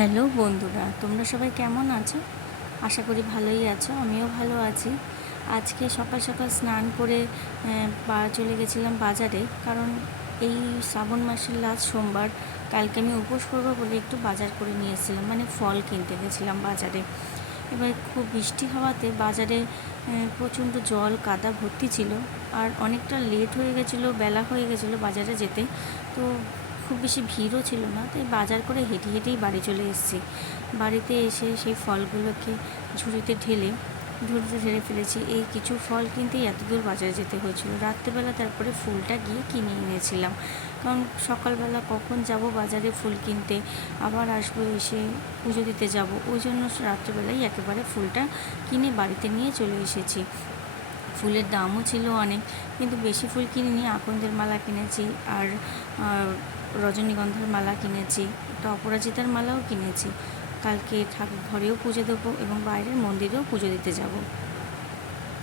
Hello বন্ধুরা, তোমরা সবাই কেমন আছো? আশা করি ভালোই আছো, আমিও ভালো আছি। আজকে সকাল সকাল স্নান করে চলে গেছিলাম বাজারে, কারণ এই শ্রাবণ মাসের লাস্ট সোমবার, কালকে আমি উপোস করবো বলে একটু বাজার করে নিয়ে এসেছিলাম, মানে ফল কিনতে গেছিলাম বাজারে। এবার খুব বৃষ্টি হওয়াতে বাজারে প্রচণ্ড জল কাদা ভর্তি ছিল, আর অনেকটা লেট হয়ে গেছিলো, বেলা হয়ে গেছিলো বাজারে যেতে। তো খুব বেশি ভিড়ও ছিল না, তাই বাজার করে হেঁটে হেঁটেই বাড়ি চলে এসেছি। বাড়িতে এসে সেই ফলগুলোকে ঝুড়িতে ঢেলে ফেলেছি। এই কিছু ফল কিনতেই এত দূর বাজারে যেতে হয়েছিল। রাত্রেবেলা তারপরে ফুলটা গিয়ে কিনে এনেছিলাম, কারণ সকালবেলা কখন যাব বাজারে ফুল কিনতে, আবার আসবো, এসে পুজো দিতে যাব, ওই জন্য রাত্রেবেলাই একেবারে ফুলটা কিনে বাড়িতে নিয়ে চলে এসেছি। ফুলের দামও ছিল অনেক, কিন্তু বেশি ফুল কিনিনি। আকন্দের মালা কিনেছি, আর রজনীগন্ধার মালা কিনেছি, একটা অপরাজিতার মালাও কিনেছি। কালকে ঠাকুর ঘরেও পুজো দেবো এবং বাইরের মন্দিরেও পুজো দিতে যাব।